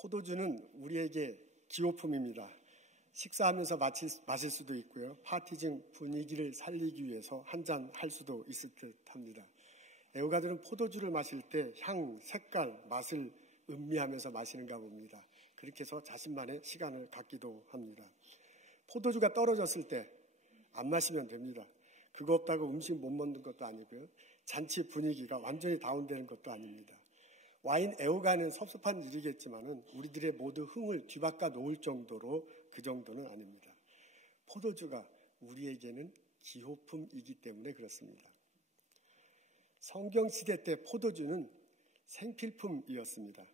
포도주는 우리에게 기호품입니다. 식사하면서 마실 수도 있고요. 파티징 분위기를 살리기 위해서 한잔 할 수도 있을 듯 합니다. 애호가들은 포도주를 마실 때 향, 색깔, 맛을 음미하면서 마시는가 봅니다. 그렇게 해서 자신만의 시간을 갖기도 합니다. 포도주가 떨어졌을 때 안 마시면 됩니다. 그거 없다고 음식 못 먹는 것도 아니고요. 잔치 분위기가 완전히 다운되는 것도 아닙니다. 와인 애호가는 섭섭한 일이겠지만은 우리들의 모두 흥을 뒤바꿔 놓을 정도로 그 정도는 아닙니다. 포도주가 우리에게는 기호품이기 때문에 그렇습니다. 성경시대 때 포도주는 생필품이었습니다.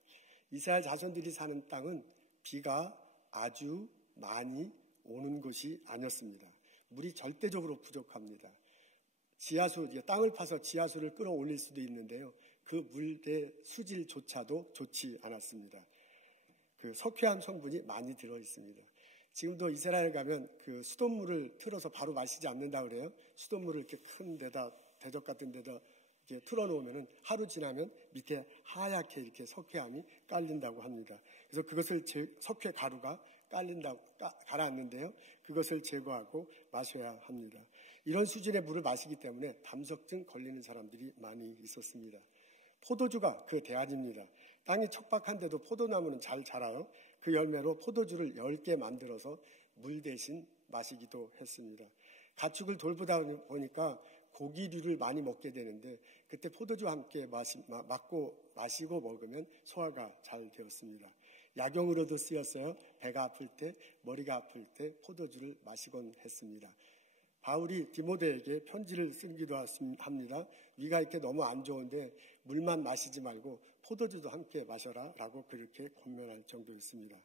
이스라엘 자손들이 사는 땅은 비가 아주 많이 오는 곳이 아니었습니다. 물이 절대적으로 부족합니다. 지하수, 땅을 파서 지하수를 끌어올릴 수도 있는데요. 그 물의 수질조차도 좋지 않았습니다. 그 석회암 성분이 많이 들어 있습니다. 지금도 이스라엘 가면 그 수돗물을 틀어서 바로 마시지 않는다 그래요. 수돗물을 이렇게 큰 데다, 대접 같은 데다 이렇게 틀어놓으면 하루 지나면 밑에 하얗게 이렇게 석회암이 깔린다고 합니다. 그래서 그것을 석회 가루가 가라앉는데요. 그것을 제거하고 마셔야 합니다. 이런 수준의 물을 마시기 때문에 담석증 걸리는 사람들이 많이 있었습니다. 포도주가 그 대안입니다. 땅이 척박한데도 포도나무는 잘 자라요. 그 열매로 포도주를 10개 만들어서 물 대신 마시기도 했습니다. 가축을 돌보다 보니까 고기류를 많이 먹게 되는데 그때 포도주와 함께 마시고 먹으면 소화가 잘 되었습니다. 약용으로도 쓰였어요. 배가 아플 때, 머리가 아플 때 포도주를 마시곤 했습니다. 바울이 디모데에게 편지를 쓰기도 합니다. 위가 이렇게 너무 안 좋은데 물만 마시지 말고 포도주도 함께 마셔라 라고 그렇게 권면할 정도였습니다.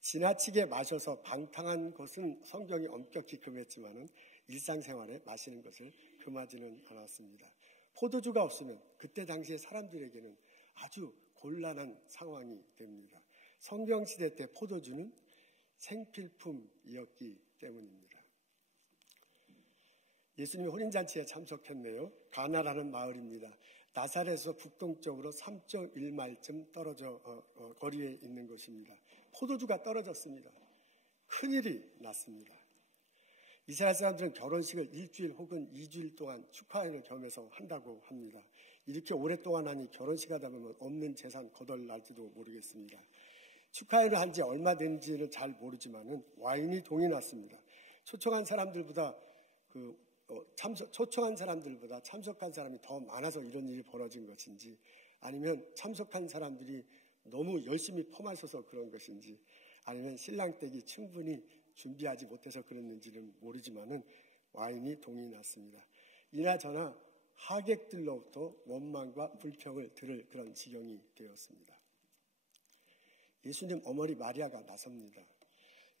지나치게 마셔서 방탕한 것은 성경이 엄격히 금했지만은 일상생활에 마시는 것을 금하지는 않았습니다. 포도주가 없으면 그때 당시에 사람들에게는 아주 곤란한 상황이 됩니다. 성경시대 때 포도주는 생필품이었기 때문입니다. 예수님이 혼인잔치에 참석했네요. 가나라는 마을입니다. 나사렛에서 북동쪽으로 3.1마일쯤 떨어져 거리에 있는 곳입니다. 포도주가 떨어졌습니다. 큰일이 났습니다. 이스라엘 사람들은 결혼식을 1주일 혹은 2주일 동안 축하회를 겸해서 한다고 합니다. 이렇게 오랫동안 하니 결혼식 하다 보면 없는 재산 거덜날지도 모르겠습니다. 축하회를 한 지 얼마 된지는 잘 모르지만은 와인이 동이 났습니다. 초청한 사람들보다 참석한 사람이 더 많아서 이런 일이 벌어진 것인지 아니면 참석한 사람들이 너무 열심히 퍼마셔서 그런 것인지 아니면 신랑 댁이 충분히 준비하지 못해서 그랬는지는 모르지만은 와인이 동이 났습니다. 이나저나 하객들로부터 원망과 불평을 들을 그런 지경이 되었습니다. 예수님 어머니 마리아가 나섭니다.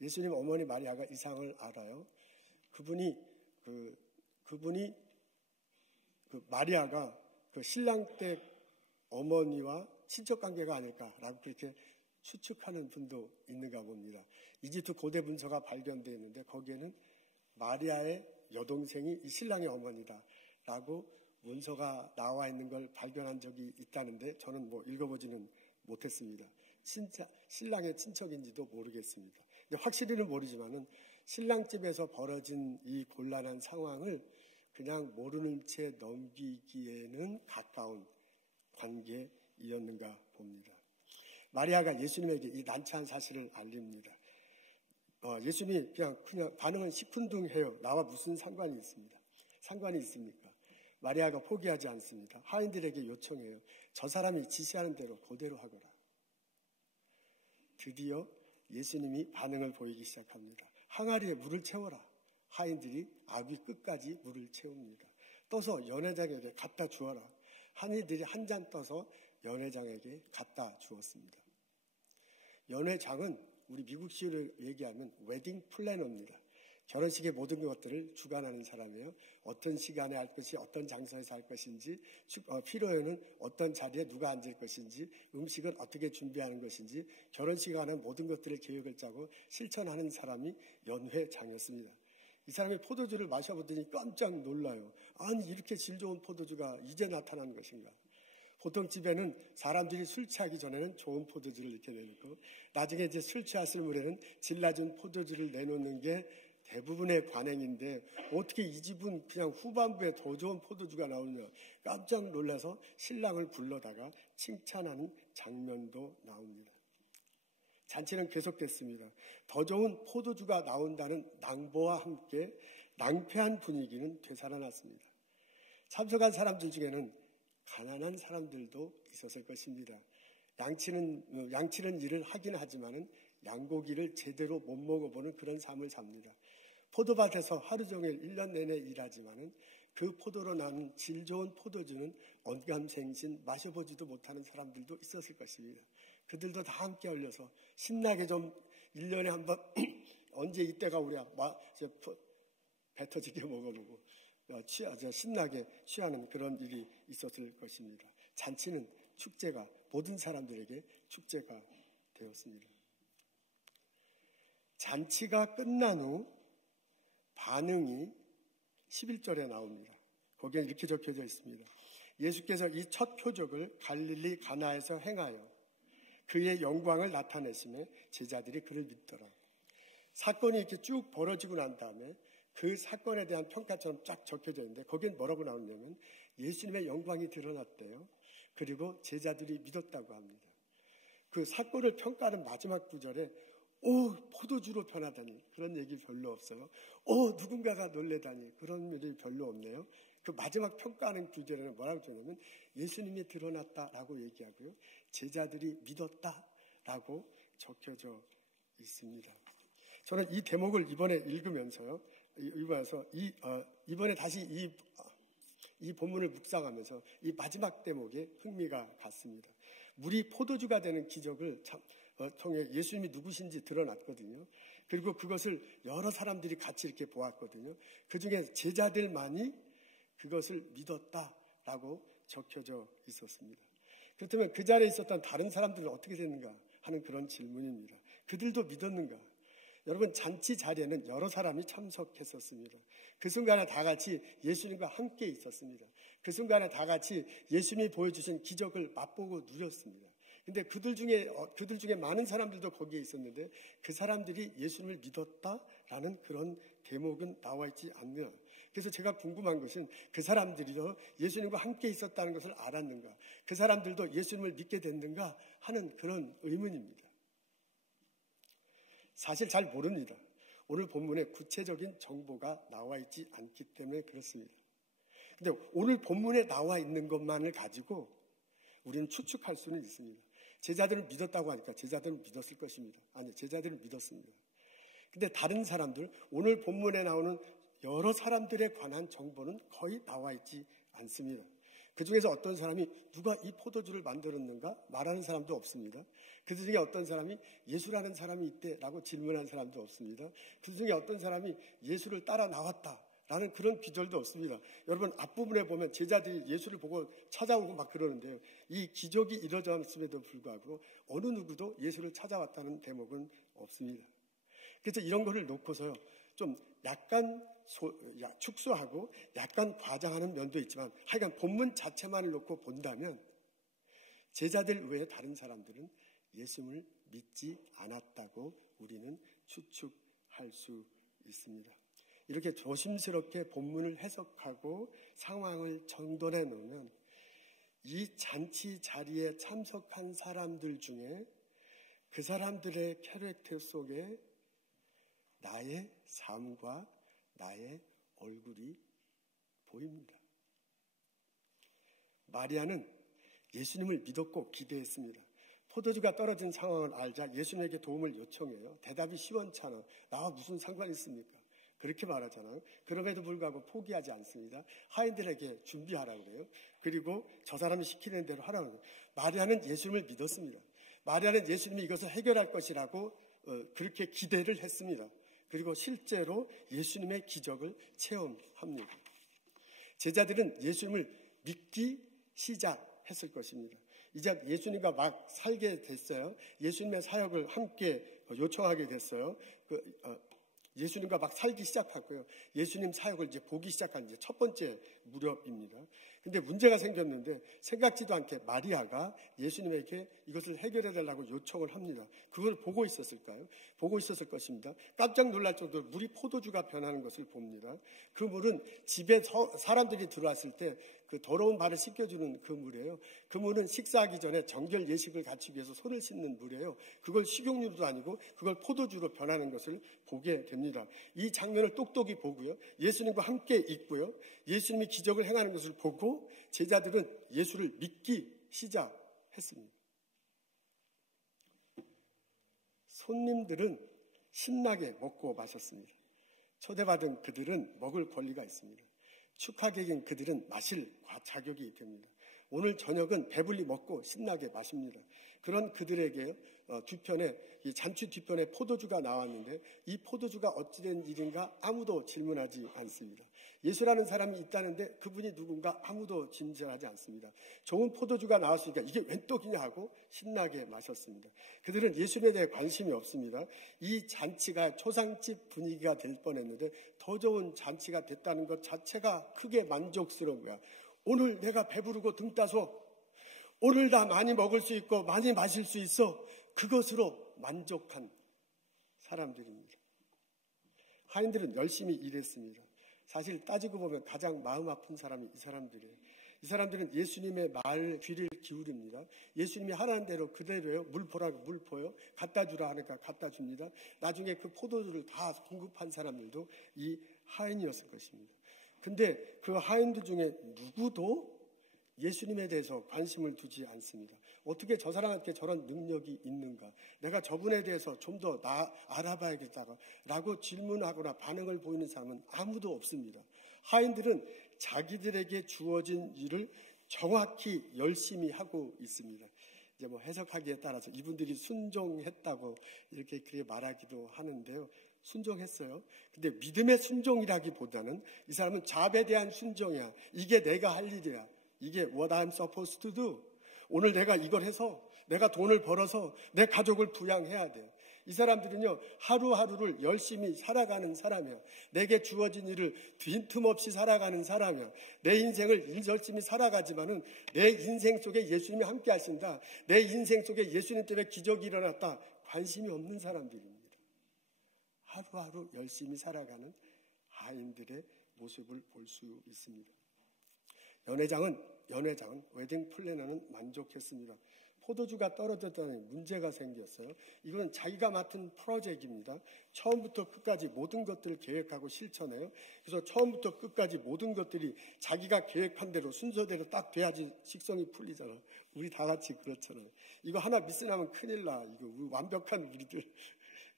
예수님 어머니 마리아가 이상을 알아요. 그분이 마리아가 그 신랑 댁 어머니와 친척 관계가 아닐까라고 그렇게 추측하는 분도 있는가 봅니다. 이집트 고대 문서가 발견되어 있는데 거기에는 마리아의 여동생이 이 신랑의 어머니다라고 문서가 나와 있는 걸 발견한 적이 있다는데 저는 읽어보지는 못했습니다. 신랑의 친척인지도 모르겠습니다. 근데 확실히는 모르지만은 신랑 집에서 벌어진 이 곤란한 상황을 그냥 모르는 채 넘기기에는 가까운 관계이었는가 봅니다. 마리아가 예수님에게 이 난처한 사실을 알립니다. 예수님이 그냥 반응은 시큰둥해요. 나와 무슨 상관이 있습니까? 마리아가 포기하지 않습니다. 하인들에게 요청해요. 저 사람이 지시하는 대로 그대로 하거라. 드디어 예수님이 반응을 보이기 시작합니다. 항아리에 물을 채워라. 하인들이 아귀 끝까지 물을 채웁니다. 떠서 연회장에게 갖다 주어라. 하인들이 한 잔 떠서 연회장에게 갖다 주었습니다. 연회장은 우리 미국식으로 얘기하면 웨딩 플래너입니다. 결혼식의 모든 것들을 주관하는 사람이에요. 어떤 시간에 할 것이 어떤 장소에서 할 것인지 피로에는 어떤 자리에 누가 앉을 것인지 음식은 어떻게 준비하는 것인지 결혼식에 관한 모든 것들을 계획을 짜고 실천하는 사람이 연회장이었습니다. 이 사람이 포도주를 마셔보더니 깜짝 놀라요. 아니 이렇게 질 좋은 포도주가 이제 나타난 것인가. 보통 집에는 사람들이 술 취하기 전에는 좋은 포도주를 이렇게 내놓고 나중에 이제 술 취했을 무렵에는 질라준 포도주를 내놓는 게 대부분의 관행인데 어떻게 이 집은 그냥 후반부에 더 좋은 포도주가 나오느냐 깜짝 놀라서 신랑을 불러다가 칭찬하는 장면도 나옵니다. 잔치는 계속됐습니다. 더 좋은 포도주가 나온다는 낭보와 함께 낭패한 분위기는 되살아났습니다. 참석한 사람들 중에는 가난한 사람들도 있었을 것입니다. 양치는 일을 하긴 하지만은 양고기를 제대로 못 먹어보는 그런 삶을 삽니다. 포도밭에서 하루 종일 1년 내내 일하지만은 그 포도로 나는 질 좋은 포도주는 언감생신 마셔보지도 못하는 사람들도 있었을 것입니다. 그들도 다 함께 어울려서 신나게 좀 1년에 한 번 언제 이때가 우리야 배 터지게 먹어보고 신나게 취하는 그런 일이 있었을 것입니다. 잔치는 축제가 모든 사람들에게 축제가 되었습니다. 잔치가 끝난 후 반응이 11절에 나옵니다. 거기에 이렇게 적혀져 있습니다. 예수께서 이 첫 표적을 갈릴리 가나에서 행하여 그의 영광을 나타내시며 제자들이 그를 믿더라. 사건이 이렇게 쭉 벌어지고 난 다음에 그 사건에 대한 평가처럼 쫙 적혀져 있는데 거기엔 뭐라고 나오냐면 예수님의 영광이 드러났대요. 그리고 제자들이 믿었다고 합니다. 그 사건을 평가하는 마지막 구절에 포도주로 변하다니 그런 얘기 별로 없어요. 누군가가 놀래다니 그런 일이 별로 없네요. 그 마지막 평가하는 구절에는 뭐라고 적냐면 예수님이 드러났다라고 얘기하고요. 제자들이 믿었다라고 적혀져 있습니다. 저는 이 대목을 이번에 읽으면서요. 이번에 다시 이 본문을 묵상하면서 이 마지막 대목에 흥미가 갔습니다. 물이 포도주가 되는 기적을 통해 예수님이 누구신지 드러났거든요. 그리고 그것을 여러 사람들이 같이 이렇게 보았거든요. 그 중에 제자들만이 그것을 믿었다라고 적혀져 있었습니다. 그렇다면 그 자리에 있었던 다른 사람들은 어떻게 됐는가 하는 그런 질문입니다. 그들도 믿었는가? 여러분, 잔치 자리에는 여러 사람이 참석했었습니다. 그 순간에 다 같이 예수님과 함께 있었습니다. 그 순간에 다 같이 예수님이 보여주신 기적을 맛보고 누렸습니다. 근데 그들 중에 많은 사람들도 거기에 있었는데 그 사람들이 예수님을 믿었다라는 그런 대목은 나와 있지 않나. 그래서 제가 궁금한 것은 그 사람들이도 예수님과 함께 있었다는 것을 알았는가? 그 사람들도 예수님을 믿게 됐는가 하는 그런 의문입니다. 사실 잘 모릅니다. 오늘 본문에 구체적인 정보가 나와 있지 않기 때문에 그렇습니다. 근데 오늘 본문에 나와 있는 것만을 가지고 우리는 추측할 수는 있습니다. 제자들은 믿었다고 하니까 제자들은 믿었을 것입니다. 아니, 제자들은 믿었습니다. 근데 다른 사람들, 오늘 본문에 나오는 여러 사람들에 관한 정보는 거의 나와 있지 않습니다. 그 중에서 어떤 사람이 누가 이 포도주를 만들었는가 말하는 사람도 없습니다. 그 중에 어떤 사람이 예수라는 사람이 있대라고 질문한 사람도 없습니다. 그 중에 어떤 사람이 예수를 따라 나왔다라는 그런 기절도 없습니다. 여러분, 앞부분에 보면 제자들이 예수를 보고 찾아오고 막 그러는데요. 이 기적이 이루어졌음에도 불구하고 어느 누구도 예수를 찾아왔다는 대목은 없습니다. 그래서 이런 거를 놓고서요. 좀 약간 축소하고 약간 과장하는 면도 있지만 하여간 본문 자체만을 놓고 본다면 제자들 외에 다른 사람들은 예수님을 믿지 않았다고 우리는 추측할 수 있습니다. 이렇게 조심스럽게 본문을 해석하고 상황을 정돈해 놓으면 이 잔치 자리에 참석한 사람들 중에 그 사람들의 캐릭터 속에 나의 삶과 나의 얼굴이 보입니다. 마리아는 예수님을 믿었고 기대했습니다. 포도주가 떨어진 상황을 알자 예수님에게 도움을 요청해요. 대답이 시원찮아. 나와 무슨 상관이 있습니까? 그렇게 말하잖아요. 그럼에도 불구하고 포기하지 않습니다. 하인들에게 준비하라고 그래요. 그리고 저 사람이 시키는 대로 하라고 해요. 마리아는 예수님을 믿었습니다. 마리아는 예수님이 이것을 해결할 것이라고 그렇게 기대를 했습니다. 그리고 실제로 예수님의 기적을 체험합니다. 제자들은 예수님을 믿기 시작했을 것입니다. 이제 예수님과 막 살게 됐어요. 예수님의 사역을 함께 요청하게 됐어요. 예수님과 막 살기 시작했고요. 예수님 사역을 이제 보기 시작한 이제 첫 번째 무렵입니다. 근데 문제가 생겼는데 생각지도 않게 마리아가 예수님에게 이것을 해결해 달라고 요청을 합니다. 그걸 보고 있었을까요? 보고 있었을 것입니다. 깜짝 놀랄 정도로 물이 포도주가 변하는 것을 봅니다. 그 물은 집에 사람들이 들어왔을 때 그 더러운 발을 씻겨주는 그 물이에요. 그 물은 식사하기 전에 정결 예식을 갖추기 위해서 손을 씻는 물이에요. 그걸 식용유도 아니고 그걸 포도주로 변하는 것을 보게 됩니다. 이 장면을 똑똑히 보고요. 예수님과 함께 있고요. 예수님이 기적을 행하는 것을 보고 제자들은 예수를 믿기 시작했습니다. 손님들은 신나게 먹고 마셨습니다. 초대받은 그들은 먹을 권리가 있습니다. 축하객인 그들은 마실 자격이 됩니다. 오늘 저녁은 배불리 먹고 신나게 마십니다. 그런 그들에게 뒤편에 이 잔치 뒤편에 포도주가 나왔는데 이 포도주가 어찌된 일인가 아무도 질문하지 않습니다. 예수라는 사람이 있다는데 그분이 누군가 아무도 진절하지 않습니다. 좋은 포도주가 나왔으니까 이게 웬 떡이냐 하고 신나게 마셨습니다. 그들은 예수님에 대해 관심이 없습니다. 이 잔치가 초상집 분위기가 될 뻔했는데 더 좋은 잔치가 됐다는 것 자체가 크게 만족스러운 거야. 오늘 내가 배부르고 등 따서 오늘 다 많이 먹을 수 있고 많이 마실 수 있어. 그것으로 만족한 사람들입니다. 하인들은 열심히 일했습니다. 사실 따지고 보면 가장 마음 아픈 사람이 이 사람들이에요. 이 사람들은 예수님의 말 귀를 기울입니다. 예수님이 하라는 대로 그대로요. 물 보라고 물 보여. 갖다 주라 하니까 갖다 줍니다. 나중에 그 포도주를 다 공급한 사람들도 이 하인이었을 것입니다. 근데 그 하인들 중에 누구도 예수님에 대해서 관심을 두지 않습니다. 어떻게 저 사람한테 저런 능력이 있는가? 내가 저분에 대해서 좀 더 알아봐야겠다라고 질문하거나 반응을 보이는 사람은 아무도 없습니다. 하인들은 자기들에게 주어진 일을 정확히 열심히 하고 있습니다. 이제 뭐 해석하기에 따라서 이분들이 순종했다고 이렇게 그렇게 말하기도 하는데요. 순종했어요. 근데 믿음의 순종이라기보다는 이 사람은 잡에 대한 순종이야. 이게 내가 할 일이야. 이게 what I'm supposed to do. 오늘 내가 이걸 해서 내가 돈을 벌어서 내 가족을 부양해야 돼요. 이 사람들은요, 하루하루를 열심히 살아가는 사람이야. 내게 주어진 일을 빈틈없이 살아가는 사람이야. 내 인생을 열심히 살아가지만은 내 인생 속에 예수님이 함께 하신다. 내 인생 속에 예수님 때문에 기적이 일어났다. 관심이 없는 사람들입니다. 하루하루 열심히 살아가는 하인들의 모습을 볼 수 있습니다. 연회장은 웨딩 플래너는 만족했습니다. 포도주가 떨어졌다니 문제가 생겼어요. 이건 자기가 맡은 프로젝트입니다. 처음부터 끝까지 모든 것들을 계획하고 실천해요. 그래서 처음부터 끝까지 모든 것들이 자기가 계획한 대로 순서대로 딱 돼야지 식성이 풀리잖아. 우리 다 같이 그렇잖아요. 이거 하나 미스나면 큰일 나. 이거 완벽한 우리들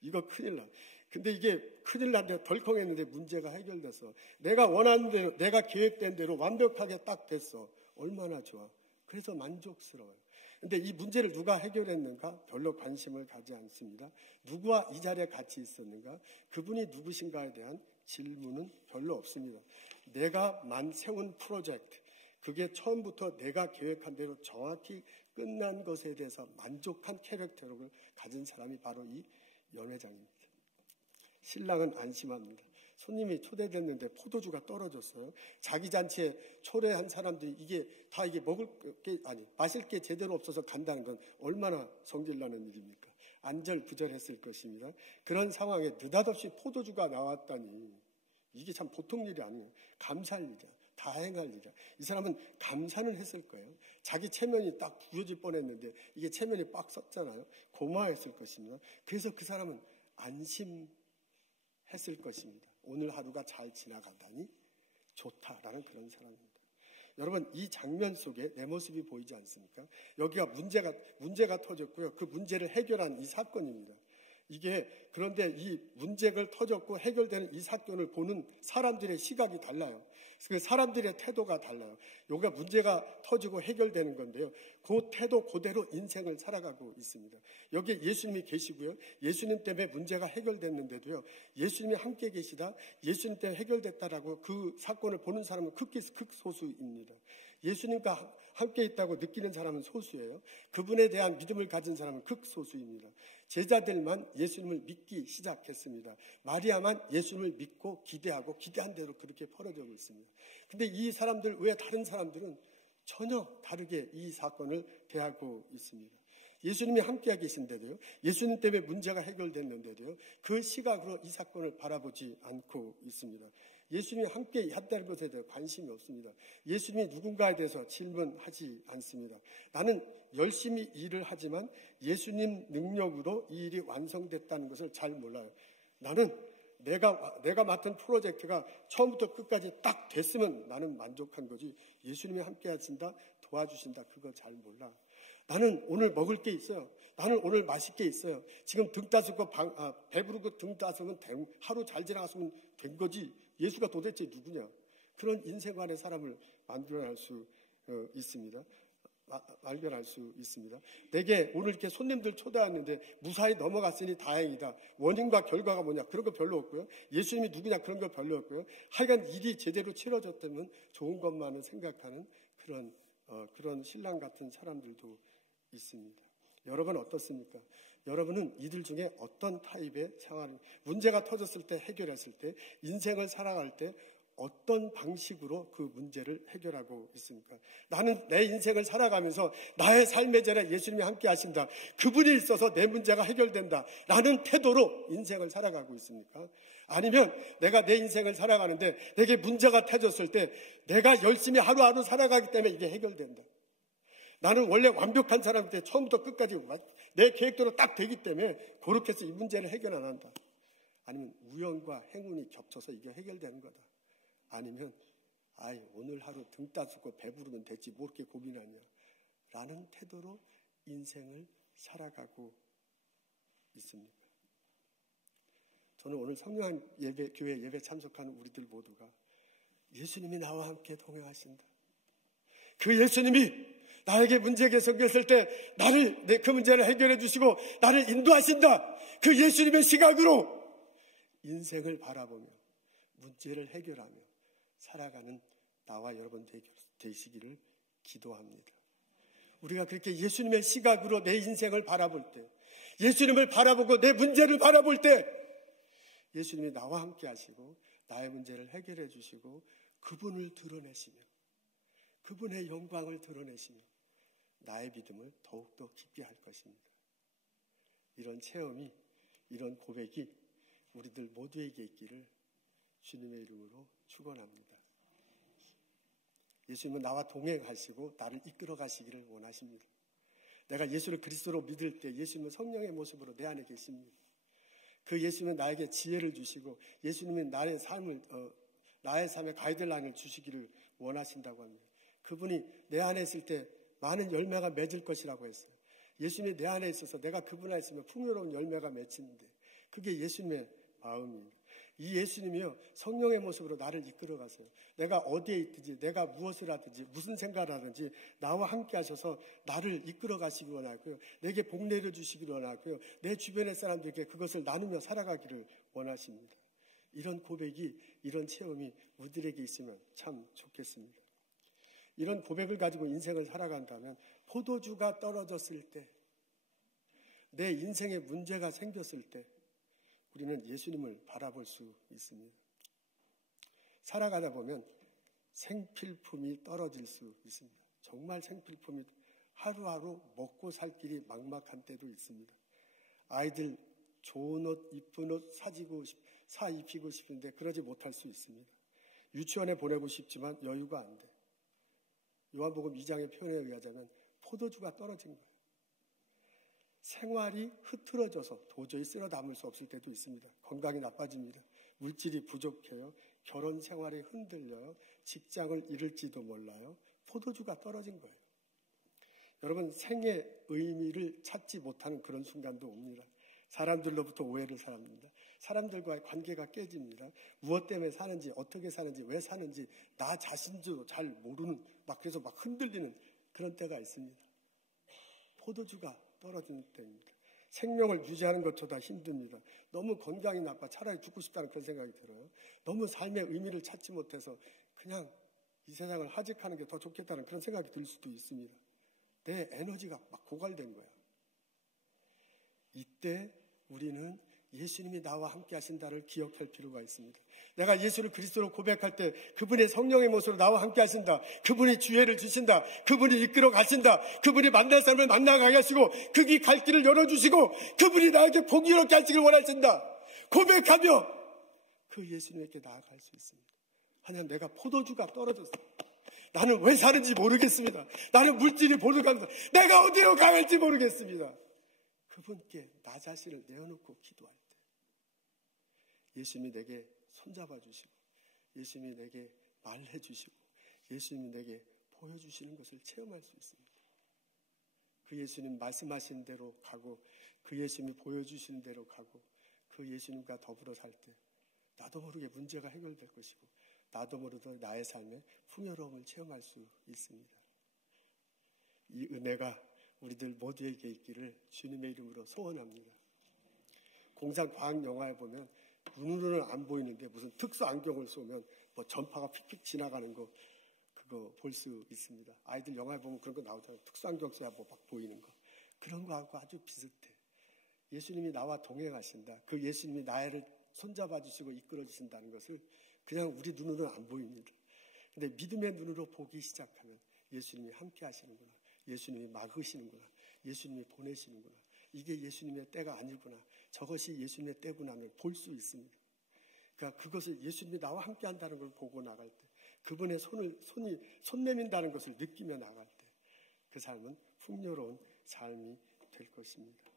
이거 큰일 나. 근데 이게 큰일 난데 덜컹했는데 문제가 해결됐어. 내가 원하는 대로, 내가 계획된 대로 완벽하게 딱 됐어. 얼마나 좋아. 그래서 만족스러워요. 근데 이 문제를 누가 해결했는가? 별로 관심을 가지 않습니다. 누구와 이 자리에 같이 있었는가? 그분이 누구신가에 대한 질문은 별로 없습니다. 내가 세운 프로젝트, 그게 처음부터 내가 계획한 대로 정확히 끝난 것에 대해서 만족한 캐릭터를 가진 사람이 바로 이 연회장입니다. 신랑은 안심합니다. 손님이 초대됐는데 포도주가 떨어졌어요. 자기 잔치에 초대한 사람들이 이게 마실 게 제대로 없어서 간다는 건 얼마나 성질나는 일입니까? 안절부절했을 것입니다. 그런 상황에 느닷없이 포도주가 나왔다니 이게 참 보통 일이 아니에요. 감사할 일이야. 다행할 일이야. 이 사람은 감사는 했을 거예요. 자기 체면이 딱 부러질 뻔했는데 이게 체면이 빡 섰잖아요. 고마워했을 것입니다. 그래서 그 사람은 안심했을 것입니다. 오늘 하루가 잘 지나가다니 좋다라는 그런 사람입니다. 여러분, 이 장면 속에 내 모습이 보이지 않습니까? 여기가 문제가 터졌고요. 그 문제를 해결한 이 사건입니다. 그런데 이 문제가 터졌고 해결되는 이 사건을 보는 사람들의 시각이 달라요. 그 사람들의 태도가 달라요. 여기가 문제가 터지고 해결되는 건데요. 그 태도 그대로 인생을 살아가고 있습니다. 여기 예수님이 계시고요. 예수님 때문에 문제가 해결됐는데도요. 예수님이 함께 계시다. 예수님 때문에 해결됐다라고 그 사건을 보는 사람은 극소수입니다. 예수님과 함께 있다고 느끼는 사람은 소수예요. 그분에 대한 믿음을 가진 사람은 극소수입니다. 제자들만 예수님을 믿기 시작했습니다. 마리아만 예수님을 믿고 기대하고 기대한 대로 그렇게 벌어지고 있습니다. 근데 이 사람들 외에 다른 사람들은 전혀 다르게 이 사건을 대하고 있습니다. 예수님이 함께 계신데도요, 예수님 때문에 문제가 해결됐는데도요, 그 시각으로 이 사건을 바라보지 않고 있습니다. 예수님이 함께 한다는 것에 대해 관심이 없습니다. 예수님이 누군가에 대해서 질문하지 않습니다. 나는 열심히 일을 하지만 예수님 능력으로 이 일이 완성됐다는 것을 잘 몰라요. 나는 내가 맡은 프로젝트가 처음부터 끝까지 딱 됐으면 나는 만족한 거지, 예수님이 함께 하신다, 도와주신다, 그거 잘 몰라. 나는 오늘 먹을 게 있어요. 나는 오늘 마실 게 있어요. 지금 등 따스고 배부르고 등 따스면 하루 잘 지나갔으면 된 거지, 예수가 도대체 누구냐. 그런 인생관의 사람을 만들어낼 수 있습니다. 발견할 수 있습니다. 내게 오늘 이렇게 손님들 초대했는데 무사히 넘어갔으니 다행이다. 원인과 결과가 뭐냐, 그런 거 별로 없고요. 예수님이 누구냐, 그런 거 별로 없고요. 하여간 일이 제대로 치러졌다면 좋은 것만을 생각하는 그런 신랑 같은 사람들도 있습니다. 여러분 어떻습니까? 여러분은 이들 중에 어떤 타입의 생활, 문제가 터졌을 때, 해결했을 때, 인생을 살아갈 때 어떤 방식으로 그 문제를 해결하고 있습니까? 나는 내 인생을 살아가면서 나의 삶의 전에 예수님이 함께 하신다, 그분이 있어서 내 문제가 해결된다 라는 태도로 인생을 살아가고 있습니까? 아니면 내가 내 인생을 살아가는데 내게 문제가 터졌을 때 내가 열심히 하루하루 살아가기 때문에 이게 해결된다, 나는 원래 완벽한 사람인데 처음부터 끝까지 내 계획대로 딱 되기 때문에 그렇게 해서 이 문제를 해결 안 한다. 아니면 우연과 행운이 겹쳐서 이게 해결되는 거다. 아니면 오늘 하루 등 따숩고 배부르면 됐지 뭐 이렇게 고민하냐 라는 태도로 인생을 살아가고 있습니다. 저는 오늘 성령한 교회 예배 참석하는 우리들 모두가 예수님이 나와 함께 동행하신다, 그 예수님이 나에게 문제가 생겼을 때 그 문제를 해결해 주시고 나를 인도하신다, 그 예수님의 시각으로 인생을 바라보며 문제를 해결하며 살아가는 나와 여러분 되시기를 기도합니다. 우리가 그렇게 예수님의 시각으로 내 인생을 바라볼 때, 예수님을 바라보고 내 문제를 바라볼 때 예수님이 나와 함께 하시고 나의 문제를 해결해 주시고 그분을 드러내시며 그분의 영광을 드러내시며 나의 믿음을 더욱더 깊게 할 것입니다. 이런 체험이, 이런 고백이 우리들 모두에게 있기를 주님의 이름으로 축원합니다. 예수님은 나와 동행하시고 나를 이끌어 가시기를 원하십니다. 내가 예수를 그리스도로 믿을 때 예수님은 성령의 모습으로 내 안에 계십니다. 그 예수님은 나에게 지혜를 주시고 예수님은 나의 삶의 가이드라인을 주시기를 원하신다고 합니다. 그분이 내 안에 있을 때 많은 열매가 맺을 것이라고 했어요. 예수님이 내 안에 있어서 내가 그분 안에 있으면 풍요로운 열매가 맺히는데 그게 예수님의 마음입니다. 이 예수님이요, 성령의 모습으로 나를 이끌어 가세요. 내가 어디에 있든지, 내가 무엇을 하든지, 무슨 생각을 하든지 나와 함께 하셔서 나를 이끌어 가시기 원하고요, 내게 복 내려주시기 원하고요, 내 주변의 사람들에게 그것을 나누며 살아가기를 원하십니다. 이런 고백이, 이런 체험이 우리들에게 있으면 참 좋겠습니다. 이런 고백을 가지고 인생을 살아간다면 포도주가 떨어졌을 때, 내 인생에 문제가 생겼을 때 우리는 예수님을 바라볼 수 있습니다. 살아가다 보면 생필품이 떨어질 수 있습니다. 정말 생필품이 하루하루 먹고 살 길이 막막한 때도 있습니다. 아이들 좋은 옷, 이쁜 옷 사 입히고 싶은데 그러지 못할 수 있습니다. 유치원에 보내고 싶지만 여유가 안 돼. 요한복음 2장의 표현에 의하자면 포도주가 떨어진 거예요. 생활이 흐트러져서 도저히 쓸어 담을 수 없을 때도 있습니다. 건강이 나빠집니다. 물질이 부족해요. 결혼 생활이 흔들려요. 직장을 잃을지도 몰라요. 포도주가 떨어진 거예요. 여러분, 생의 의미를 찾지 못하는 그런 순간도 옵니다. 사람들로부터 오해를 사합니다. 사람들과의 관계가 깨집니다. 무엇 때문에 사는지, 어떻게 사는지, 왜 사는지 나 자신도 잘 모르는, 그래서 흔들리는 그런 때가 있습니다. 포도주가 떨어지는 때입니다. 생명을 유지하는 것보다 힘듭니다. 너무 건강이 나빠 차라리 죽고 싶다는 그런 생각이 들어요. 너무 삶의 의미를 찾지 못해서 그냥 이 세상을 하직하는 게 더 좋겠다는 그런 생각이 들 수도 있습니다. 내 에너지가 막 고갈된 거야. 이때 우리는 예수님이 나와 함께 하신다를 기억할 필요가 있습니다. 내가 예수를 그리스도로 고백할 때 그분의 성령의 모습으로 나와 함께 하신다. 그분이 주혜를 주신다. 그분이 이끌어 가신다. 그분이 만날 사람을 만나가게 하시고 그 갈 길을 열어주시고 그분이 나에게 복이롭게 하시길 원하신다. 고백하며 그 예수님에게 나아갈 수 있습니다. 하나님, 내가 포도주가 떨어졌어. 나는 왜 사는지 모르겠습니다. 나는 물질이 보득합니다. 내가 어디로 가야 할지 모르겠습니다. 그분께 나 자신을 내어놓고 기도할 때 예수님이 내게 손잡아 주시고 예수님이 내게 말해 주시고 예수님이 내게 보여주시는 것을 체험할 수 있습니다. 그 예수님 말씀하신 대로 가고 그 예수님이 보여주시는 대로 가고 그 예수님과 더불어 살 때 나도 모르게 문제가 해결될 것이고 나도 모르게 나의 삶에 풍요로움을 체험할 수 있습니다. 이 은혜가 우리들 모두에게 있기를 주님의 이름으로 소원합니다. 공상 과학 영화에 보면 눈으로는 안 보이는데 무슨 특수 안경을 쏘면 뭐 전파가 픽픽 지나가는 거 그거 볼 수 있습니다. 아이들 영화에 보면 그런 거 나오잖아요. 특수 안경 써야 뭐 막 보이는 거. 그런 거하고 아주 비슷해. 예수님이 나와 동행하신다. 그 예수님이 나를 손잡아 주시고 이끌어 주신다는 것을 그냥 우리 눈으로는 안 보입니다. 근데 믿음의 눈으로 보기 시작하면 예수님이 함께 하시는구나. 예수님이 막으시는구나. 예수님이 보내시는구나. 이게 예수님의 때가 아니구나. 저것이 예수님의 때구나를 볼 수 있습니다. 그러니까 그것을 예수님이 나와 함께 한다는 걸 보고 나갈 때 그분의 손 내민다는 것을 느끼며 나갈 때 그 삶은 풍요로운 삶이 될 것입니다.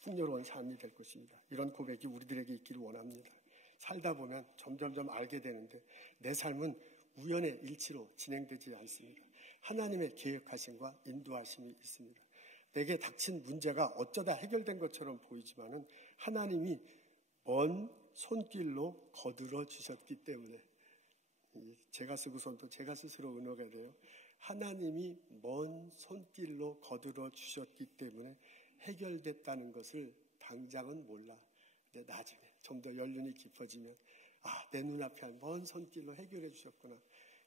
풍요로운 삶이 될 것입니다. 이런 고백이 우리들에게 있기를 원합니다. 살다 보면 점점점 알게 되는데 내 삶은 우연의 일치로 진행되지 않습니다. 하나님의 계획하심과 인도하심이 있습니다. 내게 닥친 문제가 어쩌다 해결된 것처럼 보이지만은 하나님이 먼 손길로 거들어 주셨기 때문에 제가 쓰고선도 제가 스스로 은혜가 돼요. 하나님이 먼 손길로 거들어 주셨기 때문에 해결됐다는 것을 당장은 몰라. 근데 나중에 좀 더 연륜이 깊어지면 내 눈앞에 먼 손길로 해결해 주셨구나.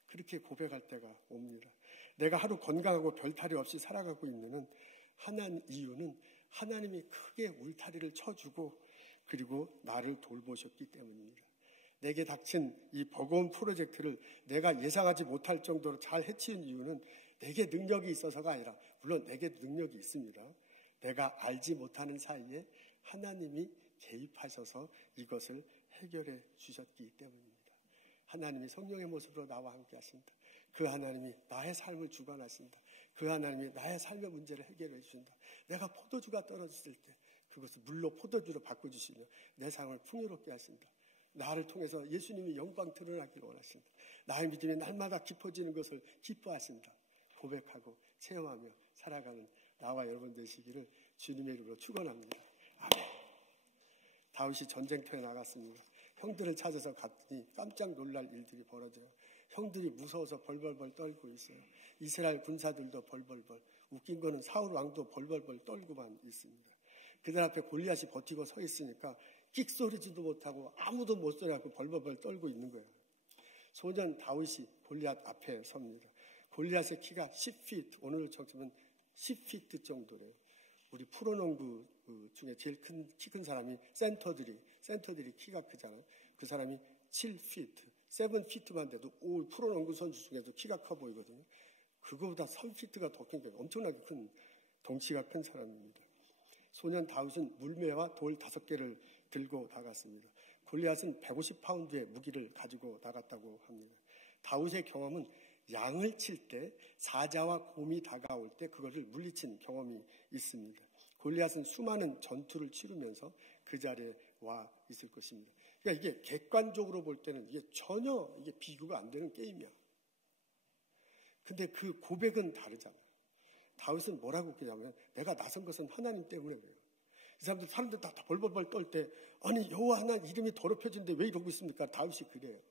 그렇게 고백할 때가 옵니다. 내가 하루 건강하고 별탈이 없이 살아가고 있는 이유는 하나님이 크게 울타리를 쳐주고 그리고 나를 돌보셨기 때문입니다. 내게 닥친 이 버거운 프로젝트를 내가 예상하지 못할 정도로 잘 해치운 이유는 내게 능력이 있어서가 아니라 물론 내게 능력이 있습니다. 내가 알지 못하는 사이에 하나님이 개입하셔서 이것을 해결해 주셨기 때문입니다. 하나님이 성령의 모습으로 나와 함께 하신다. 그 하나님이 나의 삶을 주관하신다. 그 하나님이 나의 삶의 문제를 해결해 주신다. 내가 포도주가 떨어졌을 때 그것을 물로 포도주로 바꿔주시며 내 삶을 풍요롭게 하신다. 나를 통해서 예수님이 영광 드러나기를 원하신다. 나의 믿음이 날마다 깊어지는 것을 기뻐하신다. 고백하고 체험하며 살아가는 나와 여러분 되시기를 주님의 이름으로 축원합니다. 아멘. 다윗이 전쟁터에 나갔습니다. 형들을 찾아서 갔더니 깜짝 놀랄 일들이 벌어져요. 형들이 무서워서 벌벌벌 떨고 있어요. 이스라엘 군사들도 벌벌벌. 웃긴 거는 사울 왕도 벌벌벌 떨고만 있습니다. 그들 앞에 골리앗이 버티고 서 있으니까 끽 소리지도 못하고 아무도 못 소리하고 벌벌벌 떨고 있는 거예요. 소년 다윗이 골리앗 앞에 섭니다. 골리앗의 키가 10피트, 오늘 쳐주면 10피트 정도래요. 우리 프로농구 중에 제일 키 큰 사람이 센터들이 키가 크잖아요. 그 사람이 7피트, 7피트만 돼도 프로농구 선수 중에도 키가 커 보이거든요. 그거보다 3피트가 더 큰 거예요. 엄청나게 큰 덩치가 큰 사람입니다. 소년 다윗은 물매와 돌 5개를 들고 나갔습니다. 골리앗은 150파운드의 무기를 가지고 나갔다고 합니다. 다윗의 경험은 양을 칠 때 사자와 곰이 다가올 때 그것을 물리친 경험이 있습니다. 골리앗은 수많은 전투를 치르면서 그 자리에 와 있을 것입니다. 그러니까 이게 객관적으로 볼 때는 이게 전혀 비교가 안 되는 게임이야. 근데 그 고백은 다르잖아. 다윗은 뭐라고 그러냐면 내가 나선 것은 하나님 때문에 그래요. 이 사람들 다 벌벌벌 떨 때 아니 여호와 하나님 이름이 더럽혀진데 왜 이러고 있습니까? 다윗이 그래요.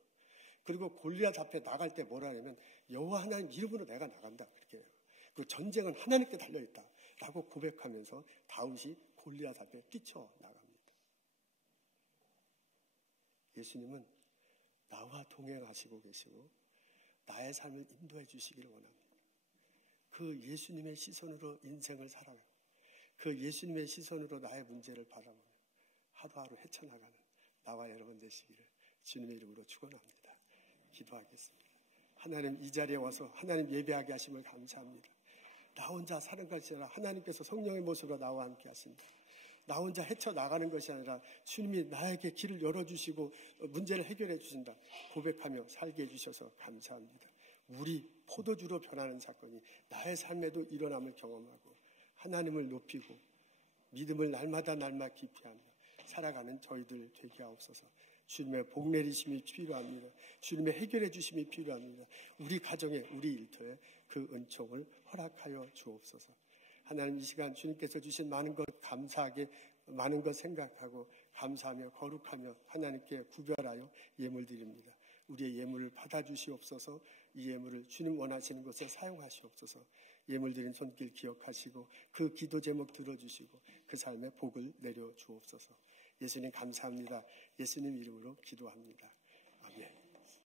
그리고 골리앗 앞에 나갈 때 뭐라 하냐면 여호와 하나님 이름으로 내가 나간다 그렇게 해요. 그 전쟁은 하나님께 달려있다 라고 고백하면서 다윗이 골리앗 앞에 뛰쳐나갑니다. 예수님은 나와 동행하시고 계시고 나의 삶을 인도해 주시기를 원합니다. 그 예수님의 시선으로 인생을 살아가고 그 예수님의 시선으로 나의 문제를 바라보며 하루하루 헤쳐나가는 나와 여러분 되시기를 주님의 이름으로 축원합니다. 기도하겠습니다. 하나님, 이 자리에 와서 하나님 예배하게 하심을 감사합니다. 나 혼자 사는 것이 아니라 하나님께서 성령의 모습으로 나와 함께 하신다. 나 혼자 헤쳐나가는 것이 아니라 주님이 나에게 길을 열어주시고 문제를 해결해 주신다. 고백하며 살게 해주셔서 감사합니다. 우리 포도주로 변하는 사건이 나의 삶에도 일어남을 경험하고 하나님을 높이고 믿음을 날마다 깊이 하며 살아가는 저희들 되게 하옵소서. 주님의 복 내리심이 필요합니다. 주님의 해결해 주심이 필요합니다. 우리 가정에 우리 일터에 그 은총을 허락하여 주옵소서. 하나님, 이 시간 주님께서 주신 많은 것 감사하게 많은 것 생각하고 감사하며 거룩하며 하나님께 구별하여 예물 드립니다. 우리의 예물을 받아주시옵소서. 이 예물을 주님 원하시는 것에 사용하시옵소서. 예물 드린 손길 기억하시고 그 기도 제목 들어주시고 그 삶에 복을 내려 주옵소서. 예수님 감사합니다. 예수님 이름으로 기도합니다.